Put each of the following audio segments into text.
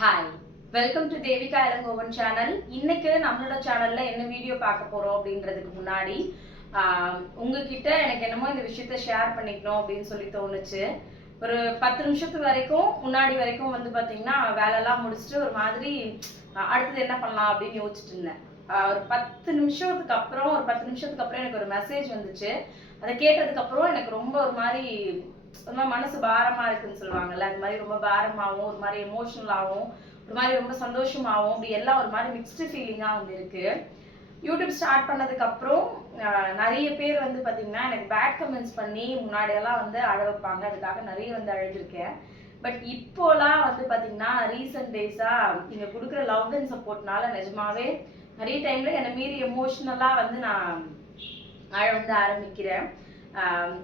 Hi, welcome to Devika Ilangovan channel. இன்னைக்கு நம்மளோட சேனல்ல என்ன வீடியோ பார்க்க போறோம் அப்படின்றதுக்கு முன்னாடி உங்ககிட்ட எனக்கு என்னமோ இந்த விஷயத்த ஷேர் பண்ணிக்கணும் அப்படின்னு சொல்லி தோணுச்சு. ஒரு 10 நிமிஷத்துக்கு முன்னாடி வரைக்கும் வந்து பார்த்தீங்கன்னா வேலையெல்லாம் முடிச்சுட்டு ஒரு மாதிரி அடுத்தது என்ன பண்ணலாம் அப்படின்னு யோசிச்சுட்டு இருந்தேன். ஒரு 10 நிமிஷத்துக்கு அப்புறம் எனக்கு ஒரு மெசேஜ் வந்துச்சு. அதை கேட்டதுக்கு அப்புறம் எனக்கு ரொம்ப ஒரு மாதிரி மனசு பாரமா இருக்குன்னு சொல்லுவாங்கல்ல, அது மாதிரி ரொம்ப பாரமாகவும் ஒரு மாதிரி எமோஷனலாகவும் ஒரு மாதிரி ரொம்ப சந்தோஷமாகவும் அப்படி எல்லாம் ஒரு மாதிரி மிக்ஸ்டு ஃபீலிங்கா வந்து இருக்கு. யூடியூப் ஸ்டார்ட் பண்ணதுக்கு அப்புறம் நிறைய பேர் வந்து பாத்தீங்கன்னா எனக்கு பேட் கமெண்ட்ஸ் பண்ணி முன்னாடியெல்லாம் வந்து அழ வைப்பாங்க. அதுக்காக நிறைய வந்து அழுதுருக்கேன். பட் இப்போலாம் வந்து பாத்தீங்கன்னா ரீசன்ட் டேஸா நீங்க கொடுக்குற லவ் அண்ட் சப்போர்ட்னால நிஜமாவே நிறைய டைம்ல என்னை மீறி எமோஷனலா வந்து நான் அழ வந்து ஆரம்பிக்கிறேன்.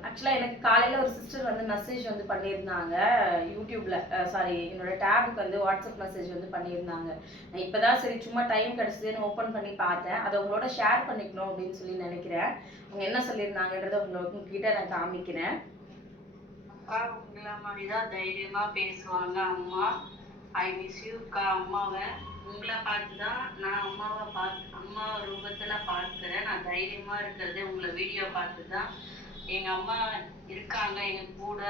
ஆக்சுவலாக எனக்கு காலையில் ஒரு சிஸ்டர் வந்து மெசேஜ் வந்து பண்ணியிருந்தாங்க யூடியூப்ல, சாரி என்னோட டேபுக்கு வந்து வாட்ஸ்அப் மெசேஜ் வந்து பண்ணியிருந்தாங்க. நான் இப்போதான் சரி சும்மா டைம் கிடச்சிதுன்னு ஓப்பன் பண்ணி பார்த்தேன். அதை உங்களோட ஷேர் பண்ணிக்கணும் அப்படின்னு சொல்லி நினைக்கிறேன். அவங்க என்ன சொல்லியிருந்தாங்கன்றத உங்ககிட்ட நான் காமிக்கிறேன். அக்கா உங்களை மாதிரிதான் தைரியமா பேசுவாங்க அம்மா. ஐ மிஸ் யூ அக்கா. அம்மாவை உங்களை பார்த்துதான் நான் அம்மா ரூபத்துல பார்க்கிறேன். நான் தைரியமா இருக்கிறது உங்களை வீடியோ பார்த்துதான். எங்க அம்மா இருக்காங்க எங்க கூட,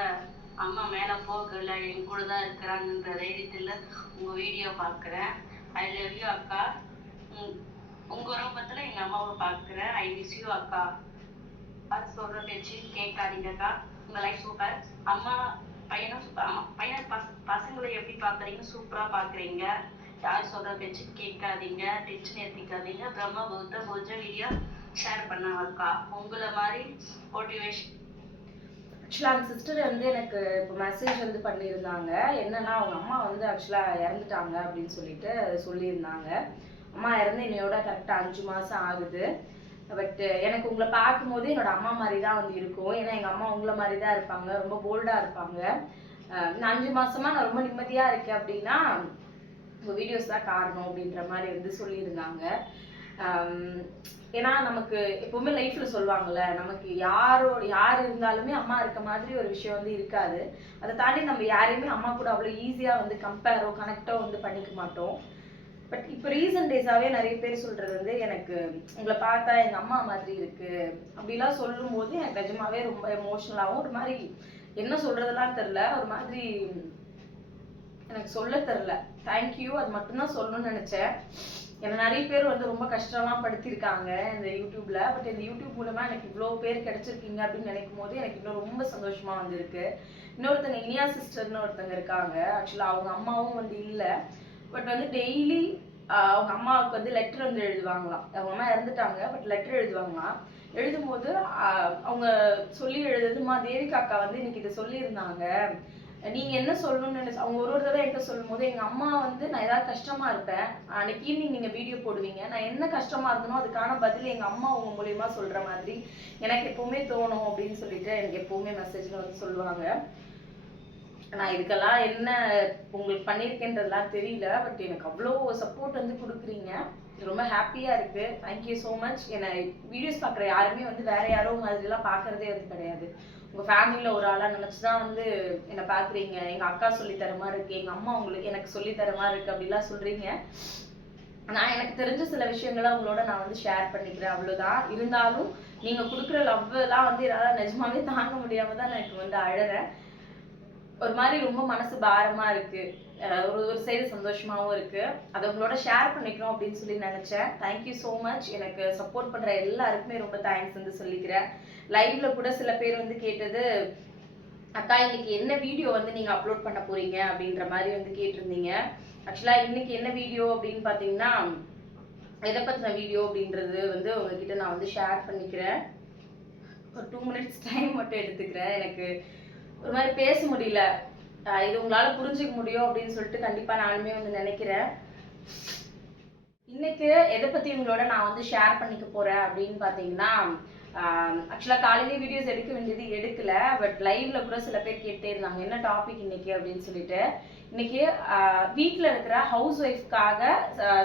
அம்மா மேல போகல, என் கூட தான் இருக்கிறாங்கன்ற தைரியத்துல உங்க வீடியோ பார்க்கிறேன். ஐ லவ் யூ அக்கா. உங்க ரூபத்துல எங்க அம்மாவை பார்க்கிறேன். ஐ மிஸ் யூ அக்கா. அது சொல்ற பேச்சு கேட்காதீங்கக்கா. உங்க லைஃப் சூப்பர். அம்மா பசங்களை எப்படி பாக்குறீங்க? சூப்பரா பாக்குறீங்க. யார் சொல்ற பேச்சு கேட்காதீங்க, டென்ஷன் ஏத்திக்காதீங்க. பிரம்ம புத்த பூஜ வீடியோ ஷேர் பண்ணாங்க அக்கா. உங்களை மாதிரி மோட்டிவேஷன். ஆக்சுவலாக அந்த சிஸ்டர் வந்து எனக்கு இப்போ மெசேஜ் வந்து பண்ணியிருந்தாங்க. என்னன்னா அவங்க அம்மா வந்து ஆக்சுவலாக இறந்துட்டாங்க அப்படின்னு சொல்லிட்டு சொல்லியிருந்தாங்க. அம்மா இறந்து இன்னையோட கரெக்டாக 5 மாதம் ஆகுது. பட் எனக்கு உங்களை பார்க்கும்போது என்னோட அம்மா மாதிரி தான் வந்து இருக்கும். ஏன்னா எங்கள் அம்மா உங்களை மாதிரி தான் இருப்பாங்க, ரொம்ப போல்டாக இருப்பாங்க. இந்த 5 மாசமா நான் ரொம்ப நிம்மதியாக இருக்கேன் அப்படின்னா உங்கள் வீடியோஸ் தான் காரணம் அப்படின்ற மாதிரி வந்து சொல்லியிருந்தாங்க. ஏன்னா நமக்கு எப்பவுமே லைஃப்ல சொல்லுவாங்கல்ல, நமக்கு யார் இருந்தாலுமே அம்மா இருக்க மாதிரி ஒரு விஷயம் வந்து இருக்காது. அதை தாண்டி நம்ம யாரையுமே அம்மா கூட அவ்வளோ ஈஸியாக வந்து கம்பேரோ கனெக்டோ வந்து பண்ணிக்க மாட்டோம். பட் இப்போ ரீசன்ட் டேஸாவே நிறைய பேர் சொல்றது வந்து எனக்கு உங்களை பார்த்தா எங்க அம்மா மாதிரி இருக்கு அப்படிலாம் சொல்லும் போது எனக்கு நிஜமாவே ரொம்ப எமோஷனலாகவும் ஒரு மாதிரி என்ன சொல்றதெல்லாம் தெரியல, ஒரு மாதிரி எனக்கு சொல்ல தெரியல. தேங்க்யூ, அது மட்டும்தான் சொல்லணும்னு நினைச்சேன். என்னை நிறைய பேர் வந்து ரொம்ப கஷ்டம்லாம் படுத்திருக்காங்க இந்த யூடியூப்ல. பட் இந்த யூடியூப் மூலமா எனக்கு இவ்வளோ பேர் கிடைச்சிருக்கீங்க அப்படின்னு நினைக்கும் போது எனக்கு இன்னும் ரொம்ப சந்தோஷமா வந்திருக்கு. இன்னொருத்தங்க இனியா சிஸ்டர்னு ஒருத்தங்க இருக்காங்க. ஆக்சுவலா அவங்க அம்மாவும் வந்து இல்லை. பட் வந்து டெய்லி அவங்க அம்மாவுக்கு வந்து லெட்டர் வந்து எழுதுவாங்களாம். அவங்க அம்மா இறந்துட்டாங்க, பட் லெட்டர் எழுதுவாங்களாம். எழுதும்போது அவங்க சொல்லி எழுதுமா, தேவிகா அக்கா வந்து இன்னைக்கு இதை சொல்லியிருந்தாங்க, நீங்க என்ன சொல்லணும்னு நினைச்சு அவங்க ஒரு தடவை என்கிட்ட சொல்லும் போது எங்க அம்மா வந்து நான் ஏதாவது கஷ்டமா இருப்பேன், அன்னைக்கு ஈவினிங் நீங்க வீடியோ போடுவீங்க, நான் என்ன கஷ்டமா இருந்தனோ அதுக்கான பதில் எங்க அம்மா உங்க மூலியமா சொல்ற மாதிரி எனக்கு எப்பவுமே தோணும் அப்படின்னு சொல்லிட்டு எனக்கு எப்பவுமே மெசேஜ்ல வந்து சொல்லுவாங்க. நான் இதுக்கெல்லாம் என்ன உங்களுக்கு பண்ணியிருக்கேன்றதுலாம் தெரியல. பட் எனக்கு அவ்வளோ சப்போர்ட் வந்து கொடுக்குறீங்க, ரொம்ப ஹாப்பியா இருக்கு. Thank you so much. என்னை வீடியோஸ் பார்க்குற யாருமே வந்து வேற யாரோ மாதிரிலாம் பார்க்கறதே வந்து கிடையாது. உங்கள் ஃபேமிலியில் ஒரு ஆளாக நினச்சி தான் வந்து என்னை பார்க்குறீங்க. எங்கள் அக்கா சொல்லித்தர மாதிரி இருக்கு, எங்கள் அம்மா எனக்கு சொல்லித்தர மாதிரி இருக்கு அப்படிலாம் சொல்கிறீங்க. நான் எனக்கு தெரிஞ்ச சில விஷயங்களை உங்களோட நான் வந்து ஷேர் பண்ணிக்கிறேன், அவ்வளோதான். இருந்தாலும் நீங்கள் கொடுக்குற லவ்லாம் வந்து என்னால் நிஜமாவே தாங்க முடியாமல் தான் நான் இப்போ வந்து அழறேன். ஒரு மாதிரி ரொம்ப மனசு பாரமா இருக்கு, ஒரு சைடு சந்தோஷமாவும் இருக்கு. அதை உங்களோட ஷேர் பண்ணிக்கணும் அப்படின்னு சொல்லி நினைச்சேன். Thank you so much. எனக்கு சப்போர்ட் பண்ற எல்லாருக்குமே ரொம்ப தேங்க்ஸ் வந்து சொல்லிக்கிறேன். லைவ்ல கூட சில பேர் வந்து கேட்டது, அக்கா இன்னைக்கு என்ன வீடியோ வந்து நீங்க அப்லோட் பண்ண போறீங்க அப்படின்ற மாதிரி வந்து கேட்டிருந்தீங்க. ஆக்சுவலா இன்னைக்கு என்ன வீடியோ அப்படின்னு பாத்தீங்கன்னா எதை பத்தின வீடியோ அப்படின்றது வந்து உங்ககிட்ட நான் வந்து ஷேர் பண்ணிக்கிறேன். ஒரு 2 மினிட்ஸ் டைம் மட்டும் எடுத்துக்கிறேன். எனக்கு ஒரு மாதிரி பேச முடியல, இது உங்களால புரிஞ்சுக்க முடியும் அப்படின்னு சொல்லிட்டு கண்டிப்பா நானுமே வந்து நினைக்கிறேன். இன்னைக்கு எதை பத்தி உங்களோட நான் வந்து ஷேர் பண்ணிக்க போறேன் அப்படின்னு பாத்தீங்கன்னா, ஆக்சுவலா காலையிலேயே வீடியோஸ் எடுக்க வேண்டியது எடுக்கல. பட் லைவ்ல கூட சில பேர் கேட்டே இருந்தாங்க என்ன டாபிக் இன்னைக்கு அப்படின்னு சொல்லிட்டு. இன்னைக்கு வீட்டில் இருக்கிற ஹவுஸ் ஒய்ஃப்காக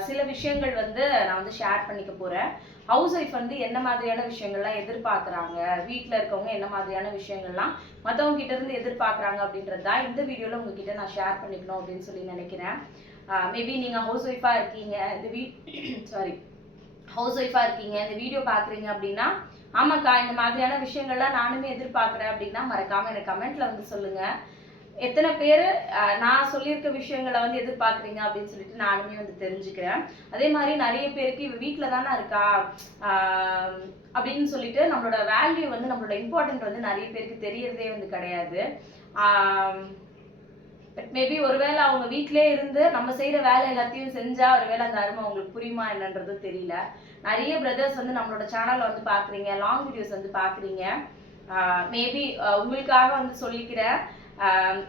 சில விஷயங்கள் வந்து நான் வந்து ஷேர் பண்ணிக்க போறேன். ஹவுஸ் ஒய்ஃப் வந்து என்ன மாதிரியான விஷயங்கள்லாம் எதிர்பார்க்குறாங்க, வீட்டில் இருக்கவங்க என்ன மாதிரியான விஷயங்கள்லாம் மற்றவங்க கிட்ட இருந்து எதிர்பார்க்குறாங்க அப்படின்றது தான் இந்த வீடியோவில் உங்ககிட்ட நான் ஷேர் பண்ணிக்கணும் அப்படின்னு சொல்லி நினைக்கிறேன். மேபி நீங்கள் ஹவுஸ் ஒய்ஃபாக இருக்கீங்க, சாரி ஹவுஸ் ஒய்ஃபாக இருக்கீங்க, இந்த வீடியோ பார்க்குறீங்க அப்படின்னா, ஆமாக்கா இந்த மாதிரியான விஷயங்கள்லாம் நானுமே எதிர்பார்க்குறேன் அப்படின்னா மறக்காமல் எனக்கு கமெண்ட்டில் வந்து சொல்லுங்கள். எத்தனை பேர் நான் சொல்லியிருக்க விஷயங்களை வந்து எதிர்பார்க்குறீங்க அப்படின்னு சொல்லிட்டு நானுமே வந்து தெரிஞ்சுக்கிறேன். அதே மாதிரி நிறைய பேருக்கு இவ வீட்டில் தானே இருக்கா அப்படின்னு சொல்லிட்டு நம்மளோட வேல்யூ வந்து நம்மளோட இம்பார்ட்டன்ட் வந்து நிறைய பேருக்கு தெரியறதே வந்து கிடையாது. மேபி ஒருவேளை அவங்க வீட்டிலே இருந்து நம்ம செய்கிற வேலை எல்லாத்தையும் செஞ்சா ஒருவேளை அந்த அருமை அவங்களுக்கு புரியுமா என்னன்றதும் தெரியல. நிறைய பிரதர்ஸ் வந்து நம்மளோட சேனலை வந்து பார்க்குறீங்க, லாங் வீடியோஸ் வந்து பார்க்குறீங்க. மேபி உங்களுக்காக வந்து சொல்லிக்கிறேன்,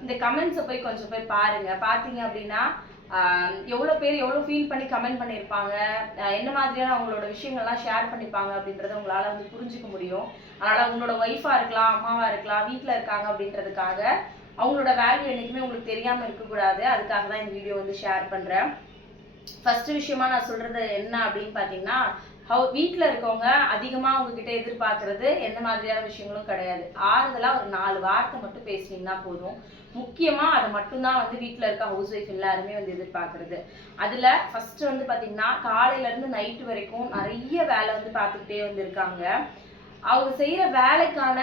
இந்த கமெண்ட்ஸை போய் கொஞ்சம் போய் பாருங்க. பார்த்தீங்க அப்படின்னா எவ்வளோ பேர் எவ்வளோ ஃபீல் பண்ணி கமெண்ட் பண்ணியிருப்பாங்க, என்ன மாதிரியான அவங்களோட விஷயங்கள்லாம் ஷேர் பண்ணிப்பாங்க அப்படின்றத உங்களால் வந்து புரிஞ்சுக்க முடியும். அதனால் உங்களோட ஒய்ஃபாக இருக்கலாம், அம்மாவாக இருக்கலாம், வீட்டில் இருக்காங்க அப்படின்றதுக்காக அவங்களோட வேல்யூ என்றைக்குமே உங்களுக்கு தெரியாமல் இருக்கக்கூடாது. அதுக்காக தான் இந்த வீடியோ வந்து ஷேர் பண்ணுறேன். ஃபர்ஸ்ட் விஷயமா நான் சொல்கிறது என்ன அப்படின்னு பார்த்தீங்கன்னா, வீட்டில் இருக்கவங்க அதிகமாக அவங்கக்கிட்ட எதிர்பார்க்கறது எந்த மாதிரியான விஷயங்களும் கிடையாது. ஆறுதலாக ஒரு 4 வார்த்தை மட்டும் பேசினீங்கன்னா போதும். முக்கியமாக அதை மட்டும்தான் வந்து வீட்டில் இருக்க ஹவுஸ் ஒய்ஃப் எல்லாருமே வந்து எதிர்பார்க்கறது. அதில் ஃபஸ்ட்டு வந்து பார்த்தீங்கன்னா, காலையிலேருந்து நைட்டு வரைக்கும் நிறைய வேலை வந்து பார்த்துக்கிட்டே வந்து இருக்காங்க. அவங்க செய்கிற வேலைக்கான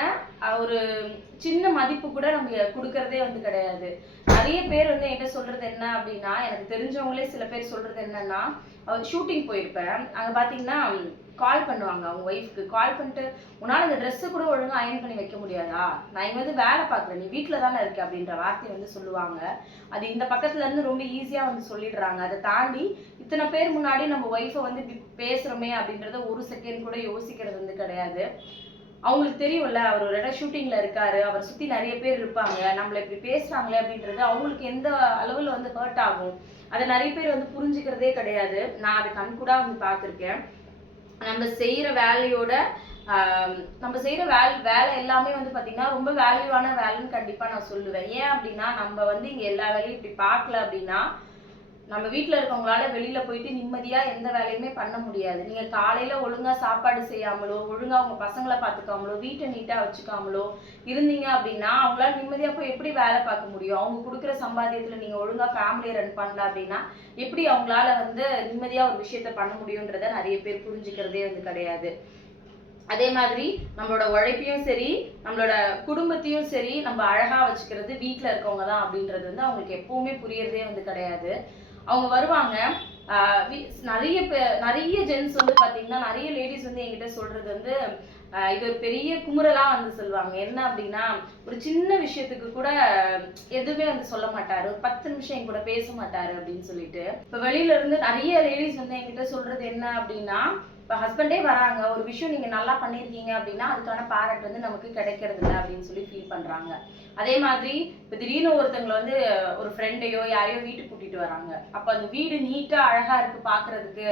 ஒரு சின்ன மதிப்பு கூட நம்ம கொடுக்கறதே வந்து கிடையாது. நிறைய பேர் வந்து என்கிட்ட சொல்கிறது என்ன அப்படின்னா, எனக்கு தெரிஞ்சவங்களே சில பேர் சொல்கிறது என்னன்னா, ஷூட்டிங் போயிருப்பேன், அங்கே பார்த்தீங்கன்னா கால் பண்ணுவாங்க அவங்க ஒய்ஃப்க்கு. கால் பண்ணிட்டு, உன்னால் அந்த ட்ரெஸ்ஸு கூட ஒழுங்காக அயன் பண்ணி வைக்க முடியாதா, நான் இங்கே வந்து வேலை பார்க்குறேன், நீ வீட்டில் தானே இருக்க அப்படின்ற வார்த்தையை வந்து சொல்லுவாங்க. அது இந்த பக்கத்துலேருந்து ரொம்ப ஈஸியாக வந்து சொல்லிடுறாங்க. அதை தாண்டி இத்தனை பேர் முன்னாடி நம்ம ஒய்ஃபை வந்து இப்படி பேசுகிறோமே அப்படின்றத ஒரு செகண்ட் கூட யோசிக்கிறது வந்து கிடையாது. அவங்களுக்கு தெரியும்ல, அவர் ஒரு இடம் ஷூட்டிங்கில் இருக்காரு, அவரை சுற்றி நிறைய பேர் இருப்பாங்க, நம்மளை இப்படி பேசுகிறாங்களே அப்படின்றது அவங்களுக்கு எந்த அளவில் வந்து ஹர்ட் ஆகும். அதை நிறைய பேர் வந்து புரிஞ்சுக்கிறதே கிடையாது. நான் அதை கண்கூடாக வந்து பார்த்துருக்கேன். நம்ம செய்கிற வேலையோட நம்ம செய்கிற வேலை எல்லாமே வந்து பார்த்திங்கன்னா ரொம்ப வேல்யூவான வேலைன்னு கண்டிப்பாக நான் சொல்லுவேன். ஏன் அப்படின்னா, நம்ம வந்து இங்கே எல்லா வேலையும் இப்படி பார்க்கல அப்படின்னா நம்ம வீட்டில் இருக்கவங்களால வெளியில் போயிட்டு நிம்மதியாக எந்த வேலையுமே பண்ண முடியாது. நீங்கள் காலையில் ஒழுங்காக சாப்பாடு செய்யாமலோ, ஒழுங்காக உங்கள் பசங்களை பார்த்துக்காமலோ, வீட்டை நீட்டாக வச்சுக்காமலோ இருந்தீங்க அப்படின்னா அவங்களால நிம்மதியாக போய் எப்படி வேலை பார்க்க முடியும்? அவங்க கொடுக்குற சம்பாத்தியத்தில் நீங்கள் ஒழுங்காக ஃபேமிலியை ரன் பண்ணல அப்படின்னா எப்படி அவங்களால வந்து நிம்மதியாக ஒரு விஷயத்த பண்ண முடியுன்றதை நிறைய பேர் புரிஞ்சுக்கிறதே வந்து கிடையாது. அதே மாதிரி நம்மளோட உழைப்பையும் சரி, நம்மளோட குடும்பத்தையும் சரி நம்ம அழகாக வச்சுக்கிறது வீட்டில் இருக்கவங்க தான் அப்படின்றது வந்து அவங்களுக்கு எப்பவுமே புரியறதே வந்து கிடையாது. அவங்க வருவாங்க, நிறைய ஜென்ஸ் வந்து பார்த்தீங்கன்னா, நிறைய லேடிஸ் வந்து என்கிட்ட சொல்றது வந்து இது ஒரு பெரிய குமுறலாக வந்து சொல்லுவாங்க. என்ன அப்படின்னா, ஒரு சின்ன விஷயத்துக்கு கூட எதுவுமே வந்து சொல்ல மாட்டாரு, ஒரு 10 நிமிஷம் என் கூட பேச மாட்டாரு அப்படின்னு சொல்லிட்டு. இப்போ வெளியில இருந்து நிறைய லேடிஸ் வந்து என்கிட்ட சொல்றது என்ன அப்படின்னா, இப்போ ஹஸ்பண்டே வராங்க, ஒரு விஷயம் நீங்கள் நல்லா பண்ணியிருக்கீங்க அப்படின்னா அதுக்கான பாராட்டு வந்து நமக்கு கிடைக்கிறது இல்லை அப்படின்னு சொல்லி ஃபீல் பண்ணுறாங்க. அதே மாதிரி இப்போ திடீர்னு ஒருத்தவங்களை வந்து ஒரு ஃப்ரெண்டையோ யாரையோ வீட்டுக்கு கூட்டிகிட்டு வராங்க. அப்போ அந்த வீடு நீட்டாக அழகாக இருக்குது பார்க்குறதுக்கு,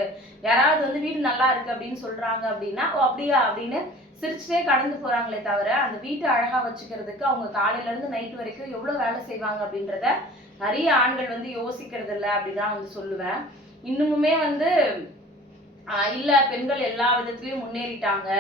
யாராவது வந்து வீடு நல்லா இருக்குது அப்படின்னு சொல்கிறாங்க அப்படின்னா, ஓ அப்படியா அப்படின்னு சிரிச்சுட்டே கடந்து போகிறாங்களே தவிர, அந்த வீட்டை அழகாக வச்சுக்கிறதுக்கு அவங்க காலையிலேருந்து நைட்டு வரைக்கும் எவ்வளோ வேலை செய்வாங்க அப்படின்றத நிறைய ஆண்கள் வந்து யோசிக்கிறது இல்லை அப்படிதான் வந்து சொல்லுவேன். இன்னுமுமே வந்து இல்ல பெண்கள் எல்லா விதத்திலயும் முன்னேறிட்டாங்க,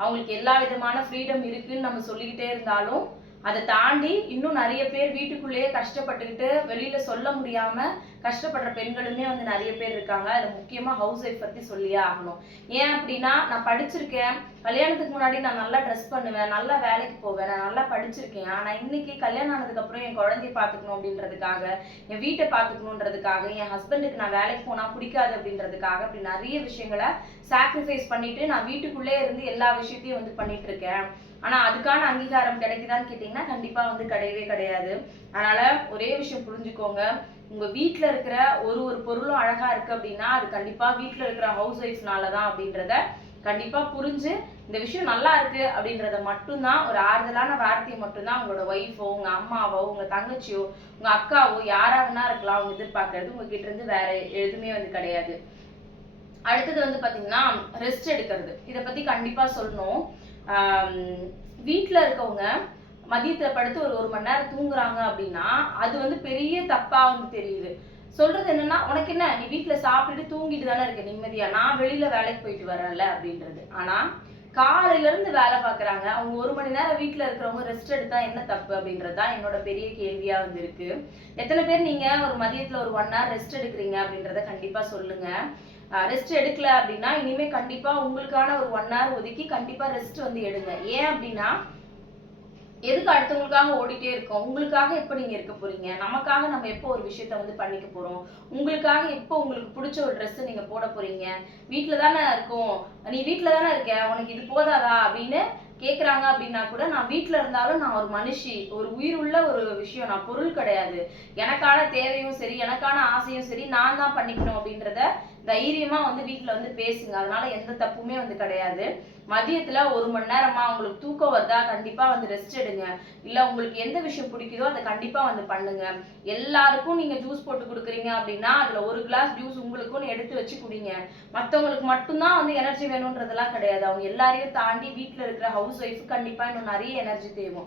அவங்களுக்கு எல்லா விதமான ஃப்ரீடம் இருக்குன்னு நம்ம சொல்லிக்கிட்டே இருந்தாலும் அதை தாண்டி இன்னும் நிறைய பேர் வீட்டுக்குள்ளேயே கஷ்டப்பட்டுக்கிட்டு வெளியில சொல்ல முடியாம கஷ்டப்படுற பெண்களுமே வந்து நிறைய பேர் இருக்காங்க. அதில் முக்கியமா ஹவுஸ் ஒய்ஃப் பத்தி சொல்லியே ஆகணும். ஏன் அப்படின்னா, நான் படிச்சிருக்கேன், கல்யாணத்துக்கு முன்னாடி நான் நல்லா ட்ரெஸ் பண்ணுவேன், நல்லா வேலைக்கு போவேன், நான் நல்லா படிச்சிருக்கேன், ஆனா இன்னைக்கு கல்யாணம் ஆனதுக்கு அப்புறம் என் குழந்தைய பார்த்துக்கணும் அப்படின்றதுக்காக, என் வீட்டை பார்த்துக்கணுன்றதுக்காக, என் ஹஸ்பண்டுக்கு நான் வேலைக்கு போனா பிடிக்காது அப்படின்றதுக்காக அப்படி நிறைய விஷயங்களை சாக்ரிஃபைஸ் பண்ணிட்டு நான் வீட்டுக்குள்ளே இருந்து எல்லா விஷயத்தையும் வந்து பண்ணிட்டு இருக்கேன். ஆனா அதுக்கான அங்கீகாரம் கிடைக்குதான்னு கேட்டீங்கன்னா கண்டிப்பா வந்து கிடையவே கிடையாது. அதனால ஒரே விஷயம் புரிஞ்சுக்கோங்க, உங்க வீட்டுல இருக்கிற ஒரு பொருளும் அழகா இருக்கு அப்படின்னா அது கண்டிப்பா வீட்டுல இருக்கிற ஹவுஸ் ஒய்ஃப்னால தான் அப்படின்றத கண்டிப்பா புரிஞ்சு இந்த விஷயம் நல்லா இருக்கு அப்படின்றத மட்டும்தான், ஒரு ஆறுதலான வார்த்தையை மட்டும்தான் உங்களோட ஒய்ஃபோ, உங்க அம்மாவோ, உங்க தங்கச்சியோ, உங்க அக்காவோ யாராவதுனா இருக்கலாம் அவங்க எதிர்பார்க்கறது. உங்ககிட்ட இருந்து வேற எதுவுமே வந்து கிடையாது. அடுத்தது வந்து பாத்தீங்கன்னா ரெஸ்ட் எடுக்கிறது. இதை பத்தி கண்டிப்பா சொல்லணும். வீட்டுல இருக்கவங்க மதியத்துல படுத்து ஒரு மணி நேரம் தூங்குறாங்க அப்படின்னா அது வந்து பெரிய தப்பா வந்து தெரியுது. சொல்றது என்னன்னா, உனக்கு என்ன, நீ வீட்டுல சாப்பிட்டுட்டு தூங்கிட்டு தானே இருக்க நிம்மதியா, நான் வெளியில வேலைக்கு போயிட்டு வரேன்ல அப்படின்றது. ஆனா காலையில இருந்து வேலை பாக்குறாங்க. அவங்க 1 மணி நேரம் வீட்டுல இருக்கிறவங்க ரெஸ்ட் எடுத்தா என்ன தப்பு அப்படின்றதுதான் என்னோட பெரிய கேள்வியா வந்து இருக்கு. எத்தனை பேர் நீங்க ஒரு மதியத்துல ஒரு 1 hour ரெஸ்ட் எடுக்கிறீங்க அப்படின்றத கண்டிப்பா சொல்லுங்க. ரெஸ்ட் எடுக்கல அப்படின்னா இனிமே கண்டிப்பா உங்களுக்கான ஒரு 1 hour ஒதுக்கி கண்டிப்பா ரெஸ்ட் வந்து எடுங்க. ஏன் அப்படின்னா எதுக்கு அடுத்தவங்களுக்காக ஓடிட்டே இருக்கோம்? உங்களுக்காக எப்ப நீங்க இருக்க போறீங்க? நமக்காக நம்ம எப்போ ஒரு விஷயத்த வந்து பண்ணிக்க போறோம்? உங்களுக்காக எப்போ உங்களுக்கு பிடிச்ச ஒரு ட்ரெஸ் நீங்க போட போறீங்க? வீட்டுல தானே இருக்கோம், நீ வீட்டுல தானே இருக்க, உனக்கு இது போதாதா அப்படின்னு கேக்குறாங்க. அப்படின்னா கூட நான் வீட்டுல இருந்தாலும் நான் ஒரு மனுஷி, ஒரு உயிர் உள்ள ஒரு விஷயம், நான் பொருள் கிடையாது. எனக்கான தேவையும் சரி, எனக்கான ஆசையும் சரி நான் தான் பண்ணிக்கணும் அப்படின்றத தைரியமா வந்து வீட்டுல வந்து பேசுங்க. அதனால எந்த தப்புமே வந்து கிடையாது. மதியத்துல 1 மணி நேரமா உங்களுக்கு தூக்கம் வருதா கண்டிப்பா வந்து ரெஸ்ட் எடுங்க. இல்ல உங்களுக்கு எந்த விஷயம் பிடிக்குதோ அதை கண்டிப்பா வந்து பண்ணுங்க. எல்லாருக்கும் நீங்க ஜூஸ் போட்டு கொடுக்குறீங்க அப்படின்னா அதுல 1 கிளாஸ் ஜூஸ் உங்களுக்குன்னு எடுத்து வச்சு குடிங்க. மத்தவங்களுக்கு மட்டும்தான் வந்து எனர்ஜி வேணும்ன்றதெல்லாம் கிடையாது. அவங்க எல்லாரையும் தாண்டி வீட்டுல இருக்கிற ஹவுஸ் ஒய்ஃப் கண்டிப்பா இன்னும் நிறைய எனர்ஜி தேவை.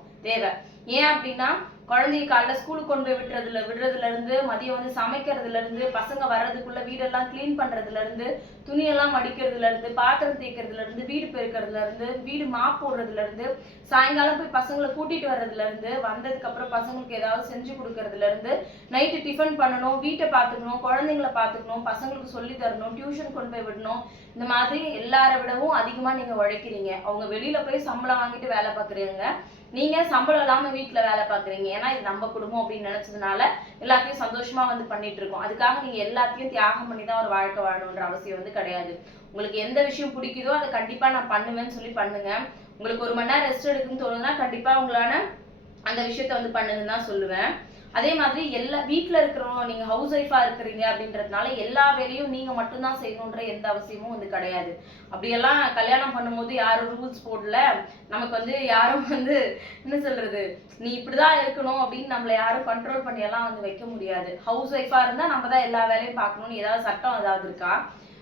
ஏன் அப்படின்னா குழந்தைய காலைல ஸ்கூலுக்கு கொண்டு போய் விடுறதுல இருந்து மதியம் வந்து சமைக்கிறதுல இருந்து பசங்க வர்றதுக்குள்ள வீடெல்லாம் கிளீன் பண்றதுல இருந்து துணியெல்லாம் மடிக்கிறதுல இருந்து பாத்திரம் தேய்க்கிறதுல இருந்து வீடு பெருக்கிறதுல இருந்து வீடு மாப் போடுறதுல இருந்து சாயங்காலம் போய் பசங்களை கூட்டிட்டு வர்றதுல இருந்து வந்ததுக்கு அப்புறம் பசங்களுக்கு ஏதாவது செஞ்சு கொடுக்கறதுல இருந்து நைட்டு டிஃபன் பண்ணணும், வீட்டை பாத்துக்கணும், குழந்தைங்களை பாத்துக்கணும், பசங்களுக்கு சொல்லி தரணும், டியூஷன் கொண்டு போய் விடணும். இந்த மாதிரி எல்லாரை விடவும் அதிகமா நீங்க உழைக்கிறீங்க. அவங்க வெளியில போய் சம்பளம் வாங்கிட்டு வேலை பாக்குறீங்க, நீங்க சம்பளம் இல்லாம வீட்டுல வேலை பாக்குறீங்க. ஏன்னா இது நம்ம குடும்பம் அப்படின்னு நினைச்சதுனால எல்லாத்தையும் சந்தோஷமா வந்து பண்ணிட்டு இருக்கோம். அதுக்காக நீங்க எல்லாத்தையும் தியாகம் பண்ணி தான் ஒரு வாழ்க்கை வாழணும்ன்ற அவசியம் வந்து கிடையாது. உங்களுக்கு எந்த விஷயம் பிடிக்குதோ அதை கண்டிப்பா நான் பண்ணுவேன்னு சொல்லி பண்ணுங்க. உங்களுக்கு 1 மணி நேரம் ரெஸ்ட் எடுக்குன்னு தோணுதுன்னா கண்டிப்பா உங்களான அந்த விஷயத்த வந்து பண்ணுங்கன்னு தான் சொல்லுவேன். அதே மாதிரி எல்லா வீட்டுல இருக்கிறவங்க, நீங்க ஹவுஸ் ஒய்ஃபா இருக்கிறீங்க அப்படின்றதுனால எல்லா வேலையும் நீங்க மட்டும்தான் செய்யணுன்ற எந்த அவசியமும் வந்து கிடையாது. அப்படியெல்லாம் கல்யாணம் பண்ணும்போது யாரும் ரூல்ஸ் போடல, நமக்கு வந்து யாரும் வந்து என்ன சொல்றது, நீ இப்படிதான் இருக்கணும் அப்படின்னு நம்மள யாரும் கண்ட்ரோல் பண்ணி எல்லாம் வந்து வைக்க முடியாது. ஹவுஸ் ஒய்ஃபா இருந்தா நம்ம தான் எல்லா வேலையும் பார்க்கணும்னு ஏதாவது சட்டம் ஏதாவது இருக்கா?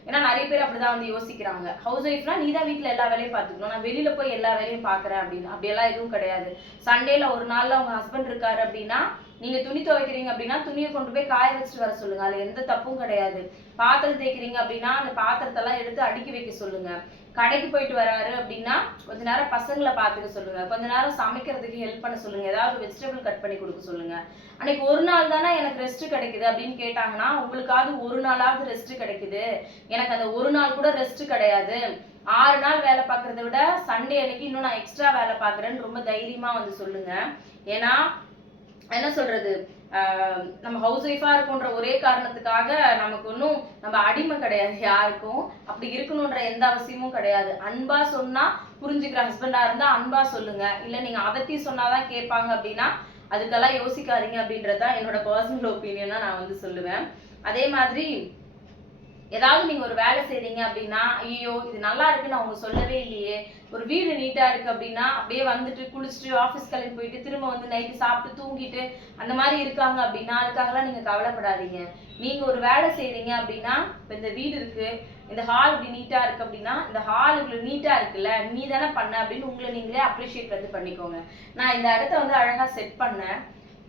ஏன்னா நிறைய பேர் அப்படிதான் வந்து யோசிக்கிறாங்க. ஹவுஸ் ஒய்ஃப்னா நீ தான் வீட்டுல எல்லா வேலையும் பார்த்துக்கணும், நான் வெளியில போய் எல்லா வேலையும் பாக்குறேன் அப்படின்னு. அப்படியெல்லாம் எதுவும் கிடையாது. சண்டேல ஒரு நாள்ல உங்க ஹஸ்பண்ட் இருக்காரு அப்படின்னா நீங்க துணி துவைக்கிறீங்க அப்படின்னா துணியை கொண்டு போய் காய வச்சுட்டு வர சொல்லுங்க. அதுல எந்த தப்பும் கிடையாது. பாத்திரம் தேய்க்கிறீங்க அப்படின்னா அந்த பாத்திரத்தை எல்லாம் எடுத்து அடுக்கி வைக்க சொல்லுங்க. கடைக்கு போயிட்டு வராரு அப்படின்னா கொஞ்ச நேரம் பசங்களை பாத்துக்க சொல்லுங்க, கொஞ்ச நேரம் சமைக்கிறதுக்கு ஹெல்ப் பண்ண சொல்லுங்க, ஏதாவது வெஜிடபிள் கட் பண்ணி கொடுக்க சொல்லுங்க. அன்னைக்கு ஒரு நாள் தானே எனக்கு ரெஸ்ட் கிடைக்குது அப்படின்னு கேட்டாங்கன்னா உங்களுக்காவது ஒரு நாளாவது ரெஸ்ட் கிடைக்குது. எனக்கு அந்த ஒரு நாள் கூட ரெஸ்ட் கிடையாது, 6 நாள் வேலை பார்க்கறத விட சண்டே அன்னைக்கு இன்னும் நான் எக்ஸ்ட்ரா வேலை பார்க்குறேன்னு ரொம்ப தைரியமா வந்து சொல்லுங்க. ஏன்னா என்ன சொல்றது, நம்ம ஹவுஸ் ஒய்ஃபா இருக்குன்ற ஒரே காரணத்துக்காக நமக்கு ஒன்றும் நம்ம அடிமை கிடையாது யாருக்கும். அப்படி இருக்கணும்ன்ற எந்த அவசியமும் கிடையாது. அன்பா சொன்னா புரிஞ்சுக்கிற ஹஸ்பண்டா இருந்தா அன்பா சொல்லுங்க. இல்ல நீங்க அதட்டி சொன்னாதான் கேட்பாங்க அப்படின்னா அதுக்கெல்லாம் யோசிக்காதீங்க அப்படின்றதுதான் என்னோட பர்சனல் ஒப்பீனியனா நான் வந்து சொல்லுவேன். அதே மாதிரி ஏதாவது நீங்க ஒரு வேலை செய்றீங்க அப்படின்னா ஐயோ இது நல்லா இருக்குன்னு அவங்க சொல்லவே இல்லையே, ஒரு வீடு நீட்டா இருக்கு அப்படின்னா அப்படியே வந்துட்டு குளிச்சுட்டு ஆஃபீஸ் கிளம்பி போயிட்டு திரும்ப வந்து நைட்டு சாப்பிட்டு தூங்கிட்டு அந்த மாதிரி இருக்காங்க அப்படின்னா அதுக்காகலாம் நீங்க கவலைப்படாதீங்க. நீங்க ஒரு வேலை செய்றீங்க அப்படின்னா இப்ப இந்த வீடு இருக்கு, இந்த ஹால் இப்படி நீட்டா இருக்கு அப்படின்னா இந்த ஹால் இவ்வளவு நீட்டா இருக்குல்ல நீ தானே பண்ண அப்படின்னு உங்களை நீங்களே அப்ரிஷியேட் வந்து பண்ணிக்கோங்க. நான் இந்த இடத்த வந்து அழகா செட் பண்ணேன்,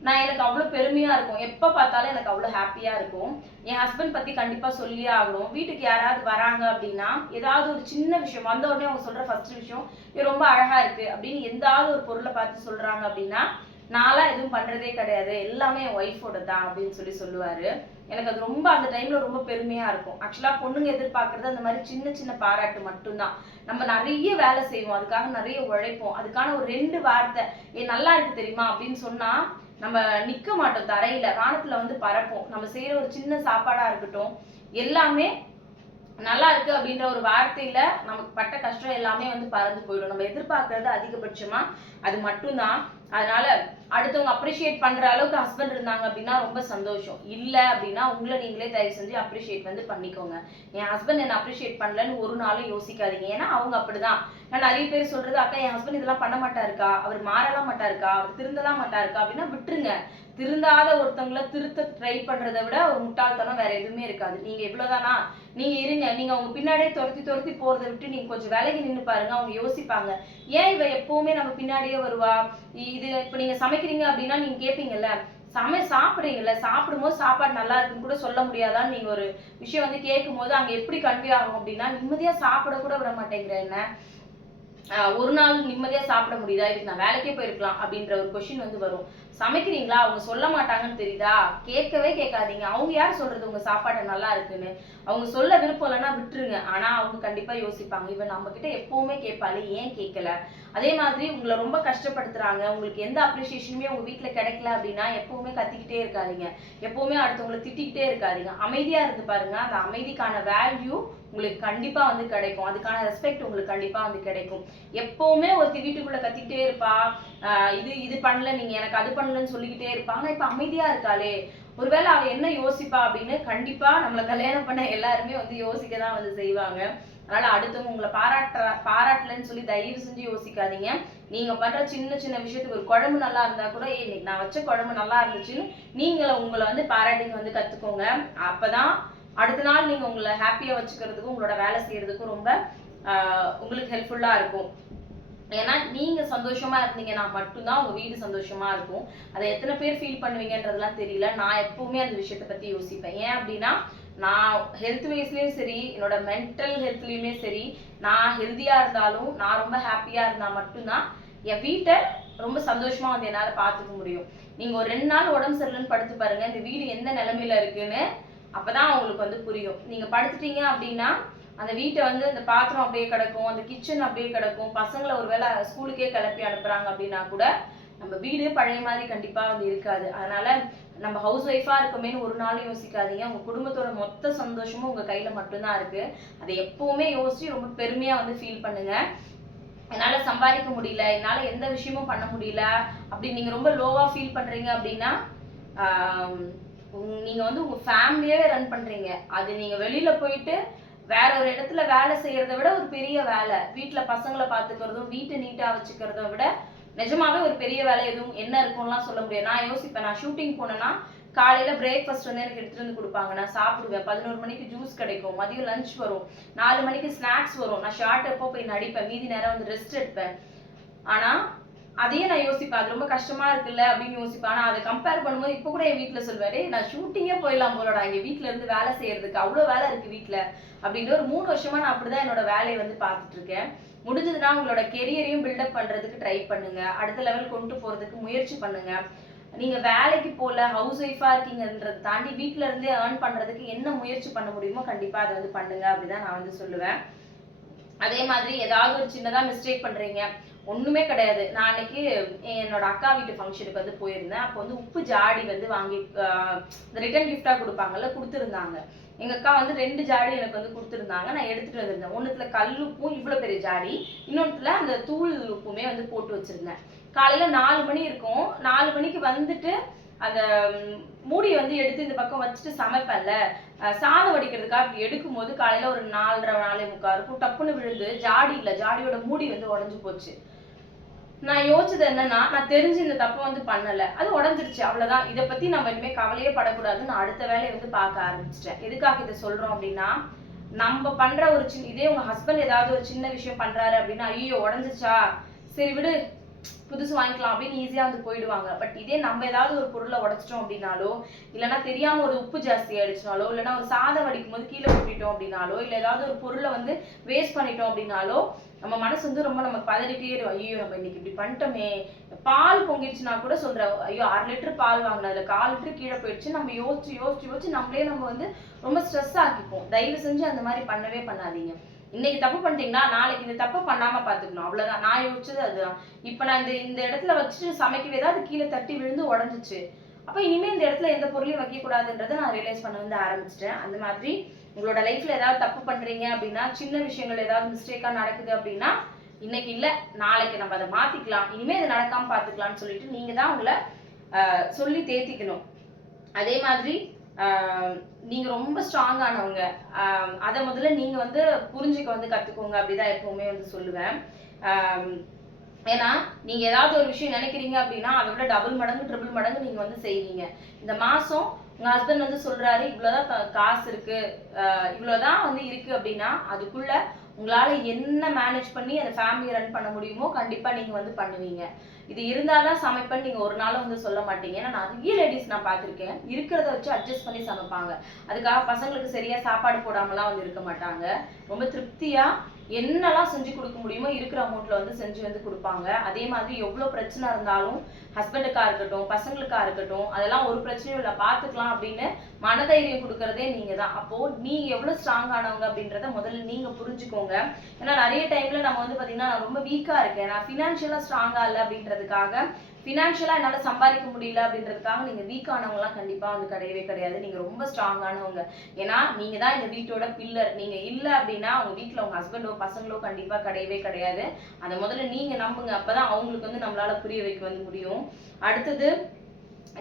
நான் எனக்கு அவ்வளவு பெருமையா இருக்கும், எப்ப பார்த்தாலும் எனக்கு அவ்வளவு ஹாப்பியா இருக்கும். என் ஹஸ்பண்ட் பத்தி கண்டிப்பா சொல்லியே ஆகணும். வீட்டுக்கு யாராவது வராங்க அப்படின்னா ஏதாவது ஒரு சின்ன விஷயம் வந்த உடனே அவங்க சொல்ற ஃபர்ஸ்ட் விஷயம் இது ரொம்ப அழகா இருக்கு அப்படின்னு எந்தாவது ஒரு பொருளை பார்த்து சொல்றாங்க அப்படின்னா நான்லாம் எதுவும் பண்றதே கிடையாது, எல்லாமே என் ஒய்ஃபோட தான் அப்படின்னு சொல்லுவாரு. எனக்கு அது ரொம்ப அந்த டைம்ல ரொம்ப பெருமையா இருக்கும். ஆக்சுவலா பொண்ணுங்க எதிர்பார்க்கறது அந்த மாதிரி சின்ன சின்ன பாராட்டு மட்டும்தான். நம்ம நிறைய வேலை செய்வோம், அதுக்காக நிறைய உழைப்போம், அதுக்கான ஒரு 2 வார்த்தை ஏ நல்லா இருக்கு தெரியுமா அப்படின்னு சொன்னா நம்ம நிக்க மாட்டோம், தரையில வானத்துல வந்து பறப்போம். நம்ம செய்யற ஒரு சின்ன சாப்பாடா இருக்கட்டும் எல்லாமே நல்லா இருக்கு அப்படின்ற ஒரு வார்த்தையில நமக்கு பட்ட கஷ்டம் எல்லாமே வந்து பறந்து போயிடும். நம்ம எதிர்பார்க்கறது அதிகபட்சமா அது மட்டும்தான். அதனால அடுத்தவங்க அப்ரிஷியேட் பண்ற அளவுக்கு ஹஸ்பண்ட் இருந்தாங்க அப்படின்னா ரொம்ப சந்தோஷம். இல்ல அப்படின்னா உங்களை நீங்களே தயவு செஞ்சு அப்ரிஷியேட் வந்து பண்ணிக்கோங்க. என் ஹஸ்பண்ட் என்ன அப்ரிஷியேட் பண்ணலன்னு ஒரு நாளும் யோசிக்காதீங்க. ஏன்னா அவங்க அப்படிதான். நான் நிறைய பேர் சொல்றது அக்கா என் ஹஸ்பண்ட் இதெல்லாம் பண்ண மாட்டாருக்கா, அவர் மாறலாம் மாட்டாருக்கா, அவர் திருந்தலாம் மாட்டாருக்கா அப்படின்னா விட்டுருங்க. திருந்தாத ஒருத்தவங்களை திருத்த ட்ரை பண்றதை விட ஒரு முட்டாள்தனம் வேற எதுவுமே இருக்காது. நீங்க இவ்வளவுதானா, நீங்க இருங்க, நீங்க அவங்க பின்னாடியே துரத்தி போறதை விட்டு நீங்க கொஞ்சம் விலகி நின்று பாருங்க. அவங்க யோசிப்பாங்க ஏன் இவ எப்பவுமே நம்ம பின்னாடியே வருவா. இது இப்ப நீங்க சமைக்கிறீங்க அப்படின்னா நீங்க கேட்பீங்கல்ல, சாப்பிடுறீங்கல்ல, சாப்பிடும்போது சாப்பாடு நல்லா இருக்குன்னு கூட சொல்ல முடியாதான்னு நீங்க ஒரு விஷயம் வந்து கேட்கும் போது அங்க எப்படி கன்வே ஆகும் அப்படின்னா நிம்மதியா சாப்பிட கூட விட மாட்டேங்கிற என்ன, ஒரு நாள் நிம்மதியா சாப்பிட முடியுதா, இதுக்கு நான் வேலைக்கே போயிருக்கலாம் அப்படின்ற ஒரு கொஸ்டின் வந்து வரும். சமைக்கிறீங்களா, அவங்க சொல்ல மாட்டாங்கன்னு தெரியுதா, கேட்கவே கேட்காதீங்க. அவங்க யார் சொல்றது உங்க சாப்பாடு நல்லா இருக்குன்னு? அவங்க சொல்ல விருப்பம் இல்லைன்னா விட்டுருங்க. ஆனா அவங்க கண்டிப்பா யோசிப்பாங்க, இவன் நம்ம கிட்ட எப்பவுமே கேட்பாளே, ஏன் கேட்கல. அதே மாதிரி உங்களை ரொம்ப கஷ்டப்படுத்துறாங்க, உங்களுக்கு எந்த அப்ரிசியேஷனுமே உங்க வீட்டுல கிடைக்கல அப்படின்னா எப்பவுமே கத்திக்கிட்டே இருக்காதீங்க, எப்பவுமே அடுத்தவங்களை திட்டிக்கிட்டே இருக்காதீங்க. அமைதியா இருந்து பாருங்க, அந்த அமைதிக்கான வேல்யூ உங்களுக்கு கண்டிப்பா வந்து கிடைக்கும், அதுக்கான ரெஸ்பெக்ட் உங்களுக்கு கண்டிப்பா வந்து கிடைக்கும். எப்பவுமே ஒருத்தி வீட்டுக்குள்ள கத்திக்கிட்டே இருப்பா, இது இது பண்ணல, நீங்க எனக்கு அது பண்ணலன்னு சொல்லிக்கிட்டே இருப்பா. ஆனா இப்ப அமைதியா இருக்காளே, ஒருவேளை அவ என்ன யோசிப்பா அப்படின்னு கண்டிப்பா நம்மளை கல்யாணம் பண்ண எல்லாருமே வந்து யோசிக்கதான் வந்து செய்வாங்க. அதனால அடுத்தவங்க உங்களை பாராட்டலன்னு சொல்லி தயவு செஞ்சு யோசிக்காதீங்க. நீங்க பண்ற சின்ன சின்ன விஷயத்துக்கு, ஒரு குழம்பு நல்லா இருந்தா கூட, இன்னைக்கு நான் வச்ச குழம்பு நல்லா இருந்துச்சுன்னு நீங்களும் உங்களை வந்து பாராட்டிங்க வந்து கத்துக்கோங்க. அப்பதான் அடுத்த நாள் நீங்க உங்களை ஹாப்பியா வச்சுக்கிறதுக்கும் உங்களோட வேலை செய்யறதுக்கும் ரொம்ப உங்களுக்கு ஹெல்ப்ஃபுல்லா இருக்கும். ஏன்னா நீங்க சந்தோஷமா இருந்தீங்கன்னா மட்டும்தான் உங்க வீடு சந்தோஷமா இருக்கும். அதை எத்தனை பேர் ஃபீல் பண்ணுவீங்கன்றதுலாம் தெரியல. நான் எப்பவுமே அந்த விஷயத்தை பத்தி யோசிப்பேன். ஏன் அப்படின்னா, நான் ஹெல்த் வைஸ்லயும் சரி, என்னோட மென்டல் ஹெல்த்லயுமே சரி, நான் ஹெல்தியா இருந்தாலும் நான் ரொம்ப ஹாப்பியா இருந்தா மட்டும்தான் என் வீட்டை ரொம்ப சந்தோஷமா வந்து என்னால பாத்துக்க முடியும். நீங்க ஒரு 2 நாள் உடம்பு சரியில்லைன்னு படுத்து பாருங்க, இந்த வீடு எந்த நிலைமையில இருக்குன்னு. அப்பதான் அவங்களுக்கு வந்து புரியும். நீங்க படுத்துட்டீங்க அப்படின்னா அந்த வீட்டை வந்து இந்த பாத்திரம் அப்படியே கிடக்கும், அந்த கிச்சன் அப்படியே கிடக்கும். பசங்களை ஒருவேளை ஸ்கூலுக்கே கிளப்பி அனுப்புறாங்க அப்படின்னா கூட நம்ம வீடு பழைய மாதிரி கண்டிப்பா வந்து இருக்காது. அதனால நம்ம ஹவுஸ் ஒய்ஃபா இருக்கமேன்னு ஒரு நாளும் யோசிக்காதீங்க. உங்க குடும்பத்தோட மொத்த சந்தோஷமும் உங்க கையில மட்டும்தான் இருக்கு. அதை எப்பவுமே யோசிச்சு ரொம்ப பெருமையா வந்து ஃபீல் பண்ணுங்க. என்னால சம்பாதிக்க முடியல, என்னால எந்த விஷயமும் பண்ண முடியல அப்படி நீங்க ரொம்ப லோவா ஃபீல் பண்றீங்க அப்படின்னா, நீங்க வந்து உங்க ஃபேமிலியவே ரன் பண்றீங்க. அது நீங்க வெளியில போயிட்டு வேற ஒரு இடத்துல வேலை செய்யறதை விட ஒரு பெரிய வேலை. வீட்டுல பசங்களை பாத்துக்கிறதும் வீட்டை நீட்டா வச்சுக்கிறத விட நிஜமாவே ஒரு பெரிய வேலை எதுவும் என்ன இருக்கும்லாம் சொல்ல முடியாது. நான் யோசிப்பேன், நான் ஷூட்டிங் போனேன்னா காலையில பிரேக்ஃபாஸ்ட் வந்து எனக்கு எடுத்துட்டு வந்து கொடுப்பாங்க, நான் சாப்பிடுவேன். 11 மணிக்கு ஜூஸ் கிடைக்கும், மதியம் லஞ்ச் வரும், 4 மணிக்கு ஸ்நாக்ஸ் வரும். நான் ஷார்ட் எப்போ போய் நடிப்பேன், மீதி நேரம் வந்து ரெஸ்ட் எடுப்பேன். ஆனா அதையே நான் யோசிப்பேன், அது ரொம்ப கஷ்டமா இருக்குல்ல அப்படின்னு யோசிப்பேன். ஆனா அதை கம்பேர் பண்ணும்போது இப்ப கூட என் வீட்டுல சொல்லுவேன், நான் ஷூட்டிங்கே போயிடலாம் போலடா, இங்க வீட்டுல இருந்து வேலை செய்யறதுக்கு அவ்வளவு வேலை இருக்கு வீட்டுல அப்படின்னு. ஒரு 3 வருஷமா நான் அப்படிதான் என்னோட வேலையை வந்து பார்த்துட்டு இருக்கேன். முடிஞ்சதுன்னா உங்களோட கெரியரையும் பில்டப் பண்றதுக்கு ட்ரை பண்ணுங்க, அடுத்த லெவல் கொண்டு போறதுக்கு முயற்சி பண்ணுங்க. நீங்க வேலைக்கு போல ஹவுஸ் ஒய்ஃபா இருக்கீங்கன்றதை தாண்டி வீட்டுல இருந்தே ஏர்ன் பண்றதுக்கு என்ன முயற்சி பண்ண முடியுமோ கண்டிப்பா அதை வந்து பண்ணுங்க அப்படிதான் நான் வந்து சொல்லுவேன். அதே மாதிரி ஏதாவது ஒரு சின்னதா மிஸ்டேக் பண்றீங்க, ஒண்ணுமே கிடையாது. நான் அன்னைக்கு என்னோட அக்கா வீட்டு ஃபங்க்ஷனுக்கு வந்து போயிருந்தேன். அப்போ வந்து உப்பு ஜாடி வந்து வாங்கி இந்த ரிட்டர்ன் கிஃப்டா கொடுப்பாங்கல்ல, கொடுத்துருந்தாங்க. எங்க அக்கா வந்து 2 ஜாடி எனக்கு வந்து கொடுத்துருந்தாங்க. நான் எடுத்துட்டு வந்திருந்தேன். ஒண்ணுத்துல கல் உப்பும் இவ்வளவு பெரிய ஜாடி, இன்னொன்றுல அந்த தூள் உப்புமே வந்து போட்டு வச்சிருந்தேன். காலையில 4 மணி இருக்கும். 4 மணிக்கு வந்துட்டு அந்த மூடியை வந்து எடுத்து இந்த பக்கம் வச்சுட்டு சமைப்பேன்ல, சாதம் வடிக்கிறதுக்காக அப்படி எடுக்கும் போது காலையில ஒரு 4:30 4:45 இருக்கும். டப்புன்னு விழுந்து ஜாடியோட மூடி வந்து உடஞ்சு போச்சு. நான் யோசிச்சது என்னன்னா, நான் தெரிஞ்சு இந்த தப்பை வந்து பண்ணல, அது உடஞ்சிருச்சு, அவ்வளவுதான். இதை பத்தி நம்ம இனிமே கவலையே படக்கூடாதுன்னு நான் அடுத்த வேலையை வந்து பார்க்க ஆரம்பிச்சிட்டேன். எதுக்காக இதை சொல்றோம் அப்படின்னா, நம்ம பண்ற ஒரு சின்ன, இதே உங்க ஹஸ்பண்ட் ஏதாவது ஒரு சின்ன விஷயம் பண்றாரு அப்படின்னா, ஐயோ உடஞ்சிச்சா சரி விடு புதுசு வாங்கிக்கலாம் அப்படின்னு ஈஸியா வந்து போயிடுவாங்க. பட் இதே நம்ம ஏதாவது ஒரு பொருளை உடைச்சிட்டோம் அப்படின்னாலோ, இல்லைன்னா தெரியாம ஒரு உப்பு ஜாஸ்தி ஆயிடுச்சுனாலோ, இல்லைன்னா ஒரு சாதம் வடிக்கும் போது கீழே கொட்டிட்டோம் அப்படின்னாலோ, இல்லை ஏதாவது ஒரு பொருளை வந்து வேஸ்ட் பண்ணிட்டோம் அப்படின்னாலோ, நம்ம மனசு வந்து ரொம்ப நமக்கு பதறிட்டே இருக்கும். ஐயோ நம்ம இன்னைக்கு இப்படி பண்ணிட்டோமே. பால் பொங்கிடுச்சுன்னா கூட சொல்றேன், ஐயோ 1/2 லிட்டர் பால் வாங்கினேன், அதுல 1/4 லிட்டர் கீழே போயிடுச்சு. நம்ம யோசிச்சு நம்மளே நம்ம வந்து ரொம்ப ஸ்ட்ரெஸ் ஆக்கிப்போம். தயவு செஞ்சு அந்த மாதிரி பண்ணவே பண்ணாதீங்க. இன்னைக்கு தப்பு பண்ணிட்டீங்கன்னா நாளைக்கு இந்த தப்பு பண்ணாம பாத்துக்கணும், அவ்வளவுதான். நான் யோசிச்சது அதுதான். இப்ப நான் இந்த இடத்துல வச்சுட்டு சமைக்கவே தான் அது கீழே தட்டி விழுந்து உடஞ்சிச்சு. அப்ப இனிமே இந்த இடத்துல எந்த பொருளையும் வைக்க கூடாதுன்றதை நான் ரியலைஸ் பண்ண வந்து ஆரம்பிச்சிட்டேன். அந்த மாதிரி உங்களோட லைஃப்ல ஏதாவது தப்பு பண்றீங்க அப்படின்னா, சின்ன விஷயங்கள் ஏதாவது மிஸ்டேக்கா நடக்குது அப்படின்னா, இன்னைக்கு இல்ல நாளைக்கு நம்ம அதை மாத்திக்கலாம், இனிமே இது நடக்காம பாத்துக்கலாம்னு சொல்லிட்டு நீங்க தான் உங்களை சொல்லி தேத்திக்கணும். அதே மாதிரி நீங்க ரொம்ப ஸ்ட்ராங்கானவங்க, அதை முதல்ல நீங்க வந்து புரிஞ்சுக்க வந்து கத்துக்கோங்க அப்படிதான் எப்பவுமே வந்து சொல்லுவேன். ஏன்னா நீங்க ஏதாவது ஒரு விஷயம் நினைக்கிறீங்க அப்படின்னா அதை விட டபுள் மடங்கு ட்ரிபிள் மடங்கு நீங்க வந்து செய்வீங்க. இந்த மாசம் உங்க ஹஸ்பண்ட் வந்து சொல்றாரு இவ்வளவுதான் காசு இருக்கு, இவ்வளவுதான் வந்து இருக்கு அப்படின்னா, அதுக்குள்ள உங்களால என்ன மேனேஜ் பண்ணி அந்த ஃபேமிலி ரன் பண்ண முடியுமோ கண்டிப்பா நீங்க வந்து பண்ணுவீங்க. இது இருந்தாதான் சமைப்பேன்னு நீங்க ஒரு நாளும் வந்து சொல்ல மாட்டீங்க. ஏன்னா நிறைய லேடிஸ் நான் பார்த்திருக்கேன், இருக்கிறத வச்சு அட்ஜஸ்ட் பண்ணி சமைப்பாங்க. அதுக்காக பசங்களுக்கு சரியா சாப்பாடு போடாமலாம் வந்து இருக்க மாட்டாங்க. ரொம்ப திருப்தியா என்னெல்லாம் செஞ்சு கொடுக்க முடியுமோ இருக்கிற அமௌண்ட்ல வந்து செஞ்சு வந்து கொடுப்பாங்க. அதே மாதிரி எவ்வளவு பிரச்சனை இருந்தாலும் ஹஸ்பண்டுக்கா இருக்கட்டும், பசங்களுக்கா இருக்கட்டும், அதெல்லாம் ஒரு பிரச்சனையும் இல்லை, பார்த்துக்கலாம் அப்படின்னு மனதைரியம் கொடுக்கறதே நீங்க தான். அப்போ நீங்க எவ்வளவு ஸ்ட்ராங் ஆனவங்க அப்படின்றத முதல்ல நீங்க புரிஞ்சுக்கோங்க. ஏன்னா நிறைய டைம்ல நம்ம வந்து பாத்தீங்கன்னா நான் ரொம்ப வீக்கா இருக்கேன், நான் ஃபினான்ஷியலா ஸ்ட்ராங்கா இல்லை அப்படின்றதுக்காக, ஃபினான்ஷியலா என்னால சம்பாதிக்க முடியல அப்படின்றதுக்காக நீங்க வீக் ஆனவங்கலாம் கண்டிப்பா வந்து கிடையவே கிடையாது. நீங்க ரொம்ப ஸ்ட்ராங்கானவங்க. ஏன்னா நீங்க தான் இந்த வீட்டோட பில்லர். நீங்க இல்ல அப்படின்னா உங்க வீட்டுல உங்க ஹஸ்பண்டோ பசங்களோ கண்டிப்பா கிடையவே கிடையாது. அதை முதல்ல நீங்க நம்புங்க. அப்பதான் அவங்களுக்கு வந்து நம்மளால புரிய வைக்க வந்து முடியும். அடுத்தது,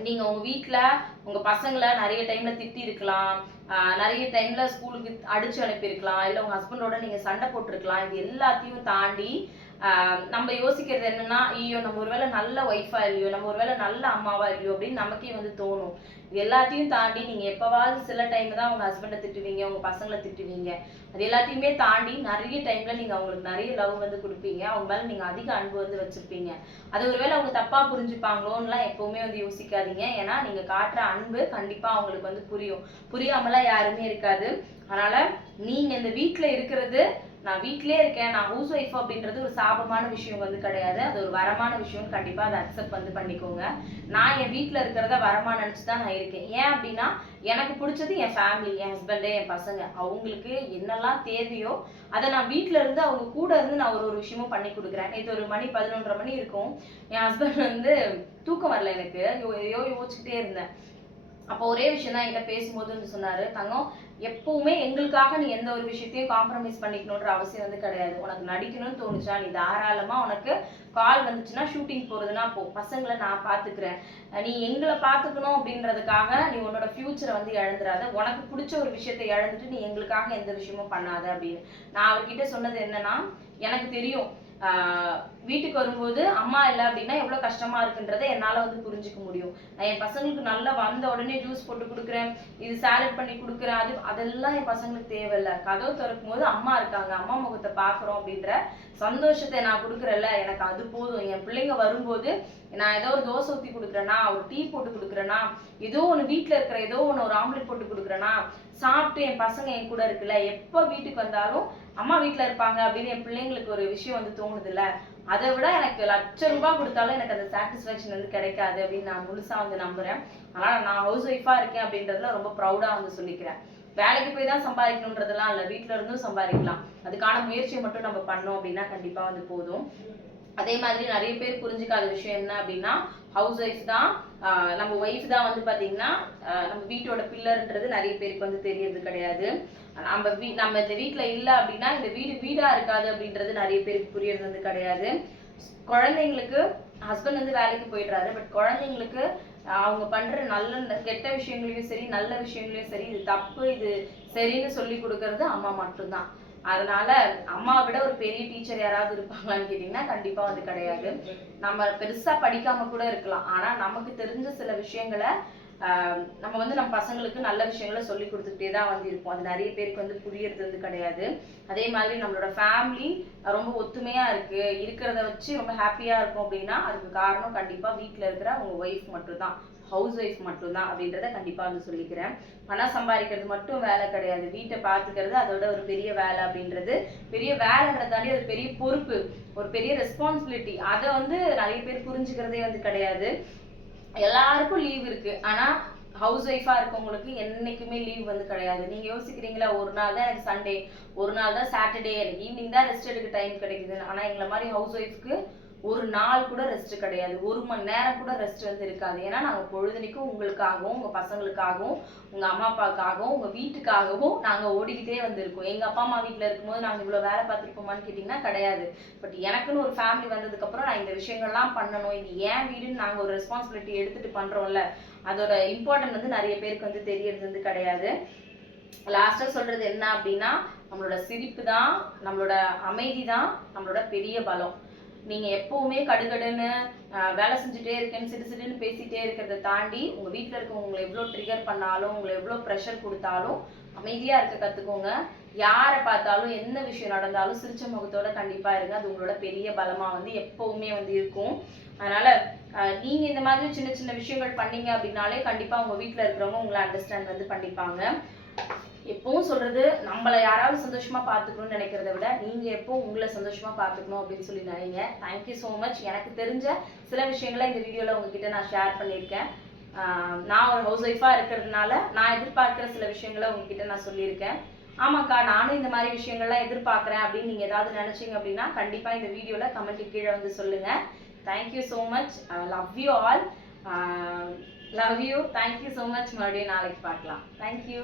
நீங்க உங்க வீட்டுல உங்க பசங்களை நிறைய டைம்ல திட்டி இருக்கலாம், நிறைய டைம்ல ஸ்கூலுக்கு அடிச்சு அனுப்பியிருக்கலாம், இல்ல உங்க ஹஸ்பண்டோட நீங்க சண்டை போட்டிருக்கலாம். இது எல்லாத்தையும் தாண்டி நம்ம யோசிக்கிறது என்னன்னா, ஐயோ நம்ம ஒருவேளை நல்ல ஒய்ஃபா இல்லையோ, நம்ம ஒருவேளை நல்ல அம்மாவா இல்லையோ அப்படின்னு நமக்கே வந்து தோணும். இது எல்லாத்தையும் தாண்டி நீங்க எப்பவாவது சில டைம் தான் உங்க ஹஸ்பண்டை திட்டுவீங்க, உங்க பசங்களை திட்டுவீங்க. அது எல்லாத்தையுமே தாண்டி நிறைய டைம்ல நீங்க அவங்களுக்கு நிறைய லவ் வந்து கொடுப்பீங்க, அவங்க மேல நீங்க அதிக அன்பு வந்து வச்சிருப்பீங்க. அது ஒருவேளை அவங்க தப்பா புரிஞ்சுப்பாங்களோன்னுலாம் எப்பவுமே வந்து யோசிக்காதீங்க. ஏன்னா நீங்க காட்டுற அன்பு கண்டிப்பா அவங்களுக்கு வந்து புரியும். புரியாமலாம் யாருமே இருக்காது. அதனால நீங்க இந்த வீட்டுல இருக்கிறது, நான் வீட்டிலே இருக்கேன், நான் ஹவுஸ் ஒய்ஃப் அப்படின்றது ஒரு சாபமான விஷயம் வந்து கிடையாது, அது ஒரு வரமான விஷயம். கண்டிப்பா அதை அக்செப்ட் வந்து பண்ணிக்கோங்க. நான் என் வீட்டில் இருக்கிறத வரமா நினச்சிதான் நான் இருக்கேன். ஏன் அப்படின்னா எனக்கு பிடிச்சது என் ஃபேமிலி, என் ஹஸ்பண்டு, என் பசங்க. அவங்களுக்கு என்னெல்லாம் தேவையோ அதை நான் வீட்டில இருந்து அவங்க கூட இருந்து நான் ஒரு விஷயமும் பண்ணி கொடுக்குறேன். இது ஒரு மணி 11:30 மணி இருக்கும். என் ஹஸ்பண்ட் வந்து தூக்கம் வரல, எனக்கு யோசிச்சுக்கிட்டே இருந்தேன். அப்போ ஒரே விஷயம் தான் என்கிட்ட பேசும்போது வந்து சொன்னாரு, தங்கம் எப்பவுமே எங்களுக்காக நீ எந்த ஒரு விஷயத்தையும் காம்ப்ரமைஸ் பண்ணிக்கணுன்ற அவசியம் வந்து கிடையாது. உனக்கு நடிக்கணும்னு தோணுச்சா நீ தாராளமா, உனக்கு கால் வந்துச்சுன்னா ஷூட்டிங் போறதுன்னா போ, பசங்களை நான் பாத்துக்கிறேன். நீ எங்களை பாத்துக்கணும் அப்படின்றதுக்காக நீ உன்னோட ஃபியூச்சரை வந்து இழந்துடாத, உனக்கு பிடிச்ச ஒரு விஷயத்தை இழந்துட்டு நீ எங்களுக்காக எந்த விஷயமும் பண்ணாத அப்படின்னு. நான் அவர்கிட்ட சொன்னது என்னன்னா, எனக்கு தெரியும் வீட்டுக்கு வரும்போது அம்மா இல்லை அப்படின்னா எவ்வளவு கஷ்டமா இருக்குன்றதை என்னால வந்து புரிஞ்சுக்க முடியும். நான் என் பசங்களுக்கு நல்லா வந்த உடனே ஜூஸ் போட்டு கொடுக்குறேன், இது சாலட் பண்ணி கொடுக்குறேன், அதெல்லாம் என் பசங்களுக்கு தேவையில்லை. கதவு திறக்கும் போது அம்மா இருக்காங்க, அம்மா முகத்தை பாக்குறோம் அப்படின்ற சந்தோஷத்தை நான் கொடுக்குறேன்ல, எனக்கு அது போதும். என் பிள்ளைங்க வரும்போது நான் ஏதோ ஒரு தோசை ஊற்றி கொடுக்குறேன்னா, ஒரு டீ போட்டு கொடுக்குறேன்னா, ஏதோ ஒன்று வீட்டில் இருக்கிற ஏதோ ஒன்று ஒரு ஆம்லெட் போட்டு கொடுக்குறேன்னா, சாப்பிட்டு என் பசங்க என் கூட இருக்குல்ல, எப்போ வீட்டுக்கு வந்தாலும் அம்மா வீட்டில் இருப்பாங்க அப்படின்னு என் பிள்ளைங்களுக்கு ஒரு விஷயம் வந்து தோணுது இல்ல, அதை விட எனக்கு ₹1,00,000 கொடுத்தாலும் எனக்கு அந்த சாட்டிஸ்ஃபேக்ஷன் வந்து கிடைக்காது அப்படின்னு நான் முழுசா வந்து நம்புறேன். அதனால நான் ஹவுஸ் ஒய்ஃபா இருக்கேன் அப்படின்றதுல ரொம்ப ப்ரௌடா வந்து சொல்லிக்கிறேன். வேலைக்கு போய் தான் சம்பாதிக்கணுன்றதெல்லாம் இல்லை, வீட்டுல இருந்தும் சம்பாதிக்கலாம். அதுக்கான முயற்சியை மட்டும் நம்ம பண்ணோம் அப்படின்னா கண்டிப்பா வந்து போதும். அதே மாதிரி நிறைய பேர் புரிஞ்சுக்காத விஷயம் என்ன அப்படின்னா, ஹவுஸ் ஒய்ஃப் தான், நம்ம ஒய்ஃப் தான் வந்து பாத்தீங்கன்னா நம்ம வீட்டோட பில்லர்ன்றது நிறைய பேருக்கு வந்து தெரியறது கிடையாது. நம்ம இந்த வீட்டுல இல்ல அப்படின்னா இந்த வீடு வீடா இருக்காது அப்படின்றது நிறைய பேருக்கு புரியறது வந்து கிடையாது. குழந்தைங்களுக்கு ஹஸ்பண்ட் வந்து வேலைக்கு போயிடுறாரு, பட் குழந்தைங்களுக்கு அவங்க பண்ற நல்ல கெட்ட விஷயங்களையும் சரி நல்ல விஷயங்களையும் சரி, இது தப்பு இது சரின்னு சொல்லி கொடுக்கறது அம்மா மட்டும்தான். அதனால அம்மாவை விட ஒரு பெரிய டீச்சர் யாராவது இருப்பாங்களான்னு கேட்டீங்கன்னா கண்டிப்பா வந்து கிடையாது. நம்ம பெருசா படிக்காம கூட இருக்கலாம், ஆனா நமக்கு தெரிஞ்ச சில விஷயங்களை நம்ம வந்து நம்ம பசங்களுக்கு நல்ல விஷயங்களை சொல்லி கொடுத்துக்கிட்டே தான் வந்து இருப்போம். அது நிறைய பேருக்கு வந்து புரியறது வந்து கிடையாது. அதே மாதிரி நம்மளோட ஃபேமிலி ரொம்ப ஒத்துமையா இருக்கிறத வச்சு ரொம்ப ஹாப்பியா இருக்கும் அப்படின்னா அதுக்கு காரணம் கண்டிப்பா வீட்டுல இருக்கிற உங்க ஒய்ஃப் மட்டும்தான், ஹவுஸ் ஒய்ஃப் மட்டும்தான் அப்படின்றத கண்டிப்பா வந்து சொல்லிக்கிறேன். பணம் சம்பாதிக்கிறது மட்டும் வேலை கிடையாது, வீட்டை பார்த்துக்கிறது அதோட ஒரு பெரிய வேலை அப்படின்றது. பெரிய வேலைன்றதாண்டி அது பெரிய பொறுப்பு, ஒரு பெரிய ரெஸ்பான்சிபிலிட்டி. அதை வந்து நிறைய பேர் புரிஞ்சுக்கிறதே வந்து கிடையாது. எல்லாருக்கும் லீவ் இருக்கு, ஆனா ஹவுஸ் ஒய்ஃபா இருக்கவங்களுக்கு என்னைக்குமே லீவ் வந்து கிடையாது. நீங்க யோசிக்கிறீங்களா, ஒரு நாள் தான் எனக்கு சண்டே, ஒரு நாள் தான் சாட்டர்டே, எனக்கு ஈவினிங் தான் ரெஸ்ட் எடுக்க டைம் கிடைக்குது. ஆனா எங்களை மாதிரி ஹவுஸ் ஒய்ஃப்க்கு ஒரு நாள் கூட ரெஸ்ட் கிடையாது, 1 மணி நேரம் கூட ரெஸ்ட் வந்து இருக்காது. ஏன்னா நாங்க பொழுதுனைக்கும் உங்களுக்காகவும் உங்க பசங்களுக்காகவும் உங்க அம்மா அப்பாவுக்காகவும் உங்க வீட்டுக்காகவும் நாங்க ஓடிக்கிட்டே வந்து இருக்கோம். எங்க அப்பா அம்மா வீட்டுல இருக்கும்போது நாங்க இவ்வளவு வேலை பார்த்துருப்போமான்னு கேட்டீங்கன்னா கிடையாது. பட் எனக்குன்னு ஒரு ஃபேமிலி வந்ததுக்கு அப்புறம் நான் இந்த விஷயங்கள்லாம் பண்ணணும், இது ஏன் வீடுன்னு நாங்க ஒரு ரெஸ்பான்சிபிலிட்டி எடுத்துட்டு பண்றோம்ல, அதோட இம்பார்ட்டன்ட் வந்து நிறைய பேருக்கு வந்து தெரியறது வந்து கிடையாது. லாஸ்டா சொல்றது என்ன அப்படின்னா, நம்மளோட சிரிப்பு தான், நம்மளோட அமைதி தான் நம்மளோட பெரிய பலம். நீங்க எப்பவுமே கடுகடுன்னு வேலை செஞ்சுட்டே இருக்கேன்னு சிடுன்னு பேசிட்டே இருக்கிறத தாண்டி உங்க வீட்டுல இருக்கவங்க உங்களை எவ்வளவு ட்ரிகர் பண்ணாலும் உங்களை எவ்வளவு ப்ரெஷர் கொடுத்தாலும் அமைதியா இருக்க கத்துக்கோங்க. யாரை பார்த்தாலும் என்ன விஷயம் நடந்தாலும் சிரிச்ச முகத்தோட கண்டிப்பா இருங்க, அது உங்களோட பெரிய பலமா வந்து எப்பவுமே வந்து இருக்கும். அதனால நீங்க இந்த மாதிரி சின்ன சின்ன விஷயங்கள் பண்ணீங்க அப்படின்னாலே கண்டிப்பா உங்க வீட்டுல இருக்கிறவங்க உங்களை அண்டர்ஸ்டாண்ட் வந்து பண்ணிப்பாங்க. எப்பவும் சொல்றது, நம்மள யாராவது சந்தோஷமா பார்த்துக்கணும்னு நினைக்கிறத விட நீங்க எப்பவும் உங்களை சந்தோஷமா பார்த்துக்கணும் அப்படின்னு சொல்லி நினைங்க. Thank you so much. எனக்கு தெரிஞ்ச சில விஷயங்களை இந்த வீடியோல உங்ககிட்ட நான் ஷேர் பண்ணியிருக்கேன். நான் ஒரு ஹவுஸ் ஒய்ஃபாக இருக்கிறதுனால நான் எதிர்பார்க்குற சில விஷயங்களை உங்ககிட்ட நான் சொல்லியிருக்கேன். ஆமாக்கா, நானும் இந்த மாதிரி விஷயங்கள்லாம் எதிர்பார்க்குறேன் அப்படின்னு நீங்கள் ஏதாவது நினச்சிங்க அப்படின்னா கண்டிப்பாக இந்த வீடியோவில் கமெண்ட் கீழே வந்து சொல்லுங்கள். Thank you so much. Love you all. Love you. Thank you so much. மறுபடியும் நாளைக்கு பார்க்கலாம். தேங்க்யூ.